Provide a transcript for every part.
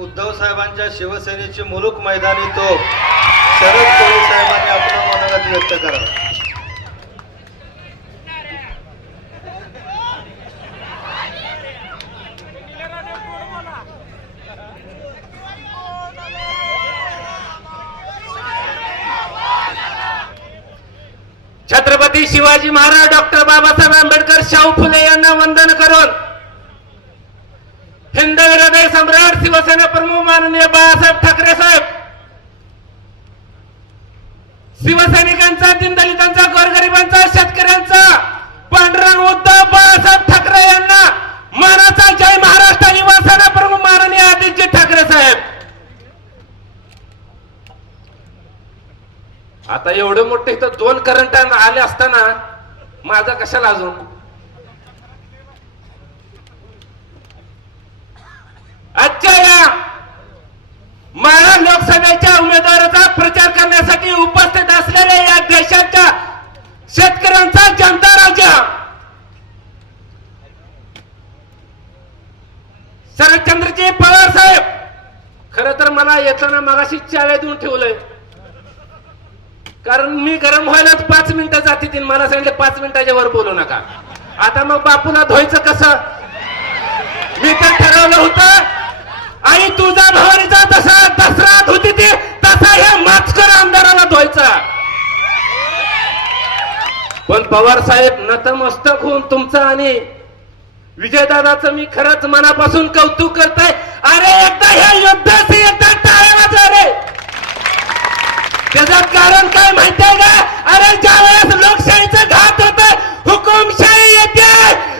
उद्धव साहेबांच्या शिवसेनेची मुलूक मैदानी तो शरद कोळी साहेबांनी आपलं मनोगत व्यक्त करावं छत्रपती शिवाजी महाराज डॉक्टर बाबासाहेब आंबेडकर शाहू फुले यांना वंदन करून हिंद हृदय सम्राट शिवसेना प्रमुख माननीय बाळासाहेब ठाकरे साहेब शिवसैनिकांचा दिनदलितांचा गोरगरिबांचा शेतकऱ्यांचा पांढरा उद्धव बाळासाहेब ठाकरे यांना मानाचा जय महाराष्ट्र युवासेना प्रमुख माननीय आदित्य ठाकरे साहेब. आता एवढे मोठे इथं दोन करंट आले असताना माझा कशाला अजून आजच्या या माळा लोकसभेच्या उमेदवाराचा प्रचार करण्यासाठी उपस्थित असलेल्या या देशाच्या शेतकऱ्यांचा जनता राजा शरदचंद्रजी पवार साहेब खर तर मला येताना मगाशी चाळे देऊन ठेवलंय. कारण मी गरम व्हायलाच पाच मिनिटं जाते तीन मला सांगितलं पाच मिनिटाच्या वर बोलू नका. आता मग बापूला धुवायचं कसं? मी तर ठरवलं होतं आई तुझा भवानीचा तसा दसरा धुती ती तसा ह्या माचकर आमदाराला धुवायचा. पण पवार साहेब नतमस्तक होऊन तुमचं आणि विजयदादाचं मी खरंच मनापासून कौतुक करताय. अरे एकदा ह्या युद्धाचे एकदा टाळ्या वाजवा रे. त्याचं कारण काय माहितीये का? अरे ज्या वेळेस लोकशाहीचं घात होत हुकुमशाही येते.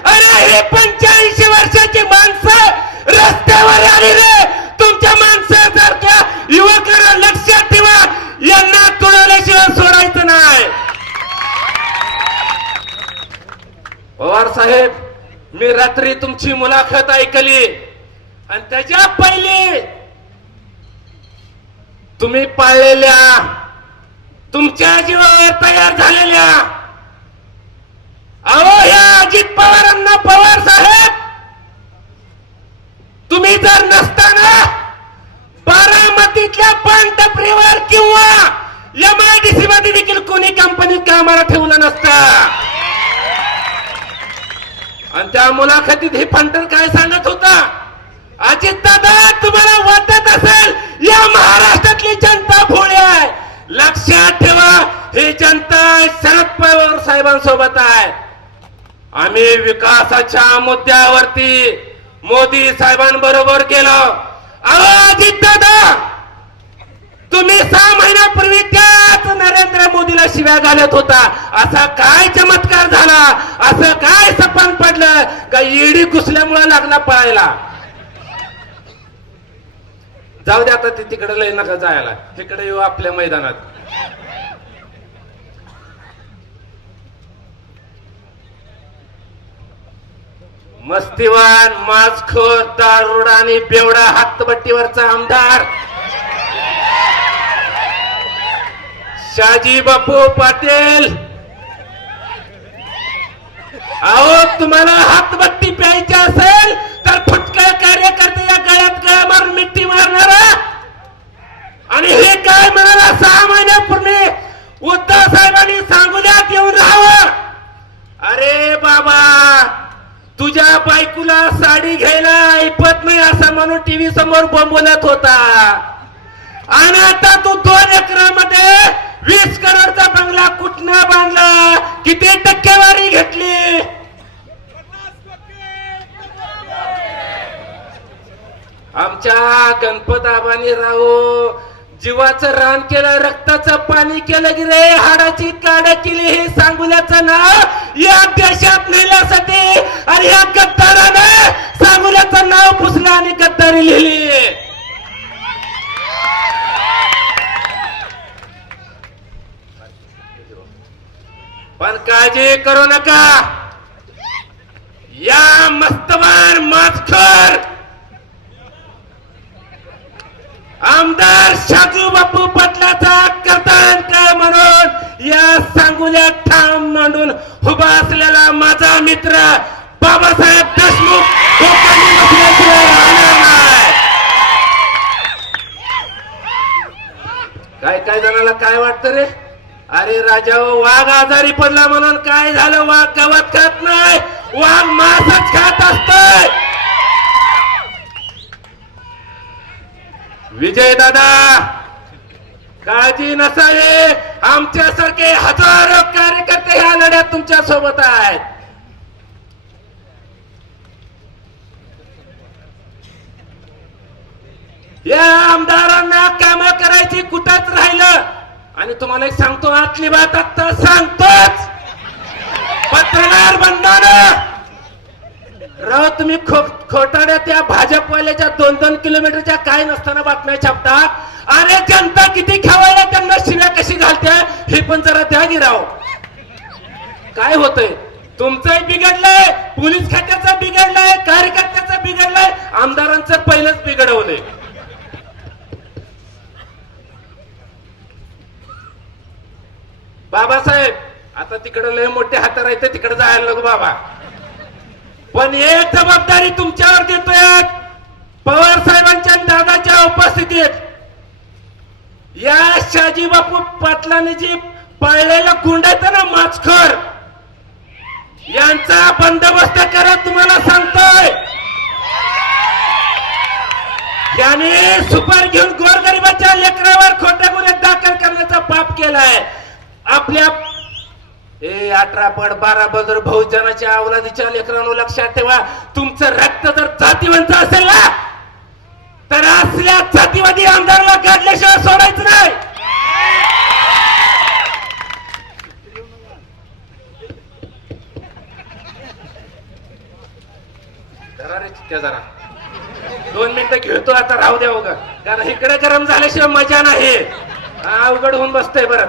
अरे हे पंच्याऐंशी वर्षाची माणसं रस्त्यावर आली रे. तुमच्या माणसासारख्या युवकांना लक्षात ठेवा यांना तुडवल्याशिवाय सोडायचं नाही. पवार साहेब मी रात्री तुमची मुलाखत ऐकली. आणि त्याच्या पहिले तुम्ही पाळलेल्या तुमच्या जीवावर तयार झालेल्या अहो या अजित पवारांना पवार साहेब तुम्ही जर नसताना बारामतीतल्या पानटपरीवर किंवा एमआयडीसी मध्ये देखील कोणी कंपनीत कामाला ठेवलं नसता. आणि त्या मुलाखतीत हे फंटर काय सांगत होता? अजित दादा तुम्हाला वाटत असेल या महाराष्ट्रातली जनता भोळी आहे. लक्षात ठेवा ही जनता शरद पवार साहेबांसोबत आहे. आम्ही विकासाच्या मुद्द्यावरती मोदी साहेबांबरोबर गेलो. अहो अजित दादा तुम्ही सहा महिन्यापूर्वी त्याच नरेंद्र मोदीला शिव्या घालत होता. असा काय चमत्कार झाला? असं काय सपन पडलं? का ईडी घुसल्यामुळे लागला पळायला? जाऊ दे आता ते तिकडे लय नका जायला. तिकडे येऊ आपल्या मैदानात. मस्तीवान माजखोर दारुड आणि बेवडा हातबट्टीवरचा आमदार. शाजी बापू पाटील. अहो तुम्हाला हातबट्टी प्यायची असेल? तर फुटकळ कार्यकर्ते या गळ्यात गळा मारून मिठी मारणार. आणि हे काय म्हणाला? सहा महिन्यापूर्वी उद्धव साहेबांनी सांगुल्यात येऊन राहावं. अरे बाबा तुझ्या बायकोला साडी घ्यायला ऐपत नाही असं म्हणून टीव्ही समोर बोंबलत होता. आणि आता तू दोन एकरामध्ये वीस करोडचा बंगला कुठनं बांधला? किती टक्केवारी घेतली? आमच्या गणपताबानी राहो जीवाचं रान केलं रक्ताचं पाणी केलं की रे हाडाची काड केली हे सांगुल्याचं नाव या देशात नेल्यासाठी आणि या गद्दारानं सांगुल्याचं नाव पुसलं आणि गद्दारी लिहिली. पण काळजी करू नका. या मस्तवान माचखर आमदार शाजू बापू पाटलाचा काय म्हणून या सांगुल्या ठाम मांडून उभा असलेला माझा मित्र बाबासाहेब देशमुख काय काय जणाला काय वाटत रे? अरे राजा वाघ आजारी पडला म्हणून काय झालं? वाघ गवत खात नाही वाघ मासच खात असतोय. विजय दादा काळजी नसावी. आमच्यासारखे हजारो कार्यकर्ते ह्या लढ्यात तुमच्यासोबत आहेत. या आमदारांना काम करायची कुठंच राहिलं. आणि तुम्हाला एक सांगतो आतली बात आता सांगतोच. पत्रकार बंधानं. राव तुम्ही खो खोटाड्या त्या भाजपवाल्याच्या दोन दोन किलोमीटरच्या काय नसताना बातम्या छापता? अरे जनता किती खेळायला त्यांना शिव्या कशी घालते हे पण जरा द्या गिराव राव. काय होतंय? तुमचंही बिघडलंय पोलीस खात्याचं बिघडलंय कार्यकर्त्याचं बिघडलंय आमदारांचं पहिलंच बिघडवलंय. बाबासाहेब आता तिकडे लय मोठे हातार राहते तिकडे जायला नको बाबा. पण हे जबाबदारी तुमच्यावर देतोय पवार साहेबांच्या दादाच्या उपस्थितीत. या शाजी बापू पाटलाने जी पाळलेलं गुंड येतं ना माचखर? यांचा बंदोबस्त करत तुम्हाला सांगतोय. याने सुपार घेऊन गोरगरिबाच्या लेकरावर खोट्या गुन्ह्यात दाखल करण्याचा पाप केलाय. आपल्या ए अठरा पट बारा बदर बहुजनाच्या अवलादीच्या लेकरांनो लक्षात ठेवा. तुमचं रक्त जर जातीवंत असेल ना तर असल्या जातीवादी आमदारला काढल्याशिवाय सोडायचं नाही. जरा रे चित्त्या जरा. दोन मिनिटं खेळतो आता राहू द्या उगा कारण इकडे गरम झाल्याशिवाय मजा नाही. अवघड होऊन बसतंय बरं.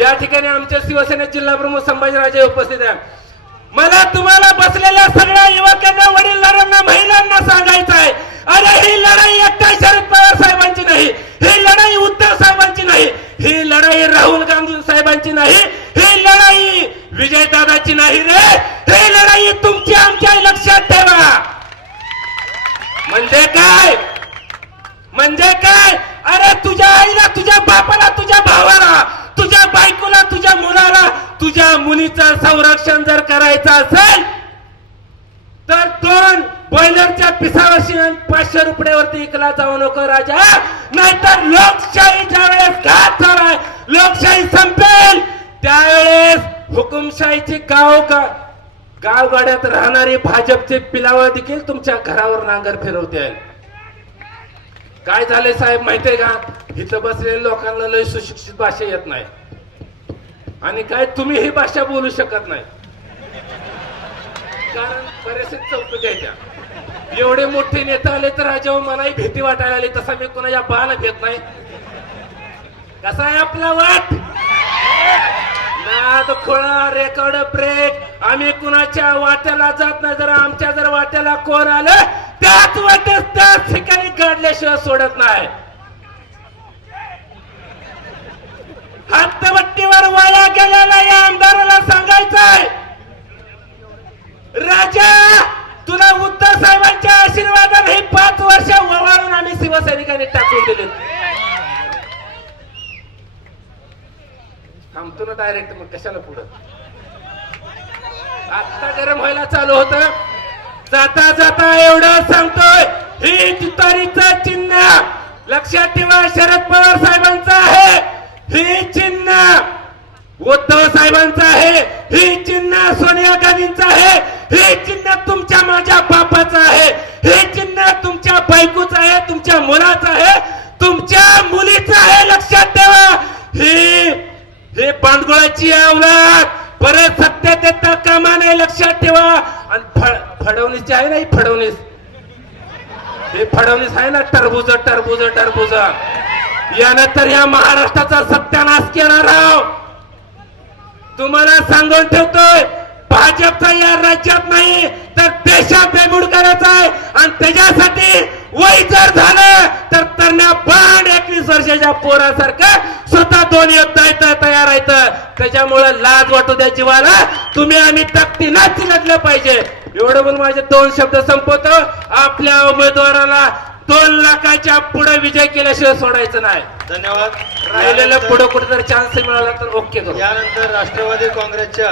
या ठिकाणी आमच्या शिवसेना जिल्हा प्रमुख संभाजीराजे उपस्थित आहे मला तुम्हाला बसलेल्या सगळ्या युवकांना वडीलधारांना महिलांना सांगायचं आहे. अरे ही लढाई एकट्या शरद पवार साहेबांची नाही. ही लढाई उद्धव साहेबांची नाही. ही लढाई राहुल गांधी साहेबांची नाही. ही लढाई विजय दादाची नाही रे. ही लढाई तुमची आमच्या लक्षात ठेवा. म्हणजे काय? म्हणजे काय? अरे तुझ्या आईला तुझ्या बापाला तुझ्या भावाला तुझ्या बायकोला तुझ्या मुलाला तुझ्या मुलीचं संरक्षण जर करायचं असेल तर दोन बॉयलरच्या पिसावशी पाचशे रुपयावरती इकला जाऊ नको राजा. नाहीतर लोकशाही ज्या वेळेस घात झालाय लोकशाही संपेल त्यावेळेस हुकुमशाहीची गाव का गावगाड्यात राहणारी भाजपचे पिलावळ देखील तुमच्या घरावर नांगर फिरवते. काय झाले साहेब माहितीये का? इथं बसलेल्या लोकांना लय सुशिक्षित भाषा येत नाही. आणि काय तुम्ही ही भाषा बोलू शकत नाही. कारण बरेचसे चौकट त्या. एवढे मोठे नेता आले तर राजावर मलाही भीती वाटायला आली तसा मी कोणाच्या बाला घेत नाही. कसा आहे आपला वाट? नाद खोळा रेकॉर्ड ब्रेक. आम्ही कुणाच्या वाट्याला जात नाही जर आमच्या जर वाट्याला कोण आलं त्याच वेळेस त्याच ठिकाणी घडल्याशिवाय सोडत नाही. हत्तवट्टीवर वाया गेलेला या आमदाराला सांगायचंय राजा तुला उद्धव साहेबांच्या आशीर्वादाने हे पाच वर्ष ववाळून आम्ही शिवसैनिकांनी टाकून दिले थांबतो ना डायरेक्ट मग कशाला पुढं? आता गरम व्हायला चालू होतं. जाता जाता एवढं सांगतोय. ही तुतारीचं चिन्ह. लक्षात ठेवा शरद पवार साहेबांचं आहे. ही चिन्ह. उद्धव साहेबांचं आहे. ही चिन्ह सोनिया गांधींचं आहे. हे चिन्ह तुमच्या माझ्या बापाचं आहे हे चिन्ह तुमच्या बायकोचं आहे तुमच्या मुलाचं आहे तुमच्या मुलीचं आहे लक्षात ठेवा ही हे पांडगोळाची अवलाद परत सत्यात येता कामा नाही लक्षात ठेवा आणि फ- फडवणीसची आहे ना ही फडवणीस हे फडवणीस आहे ना टरबुज टरबुज टरबुज. यानंतर या महाराष्ट्राचा सत्यानाश केला राव. तुम्हाला सांगून ठेवतोय भाजपचा या राज्यात नाही तर देशात बेबूड करायचा आहे. आणि त्याच्यासाठी वय जर झालं तर त्यांना बाण एकवीस वर्षाच्या पोरासारखं स्वतः दोन युद्ध येतं तयार आहेत. त्याच्यामुळे लाज वाटू द्या जीवाला. तुम्ही आम्ही ताकदीनच लढलं पाहिजे. एवढं म्हणून माझे दोन शब्द संपवतो. आपल्या उमेदवाराला दोन लाखाच्या पुढे विजय केल्याशिवाय सोडायचं नाही. धन्यवाद. राहिलेलं पुढे कुठे जर चान्स मिळाला तर ओके करू. यानंतर राष्ट्रवादी काँग्रेसच्या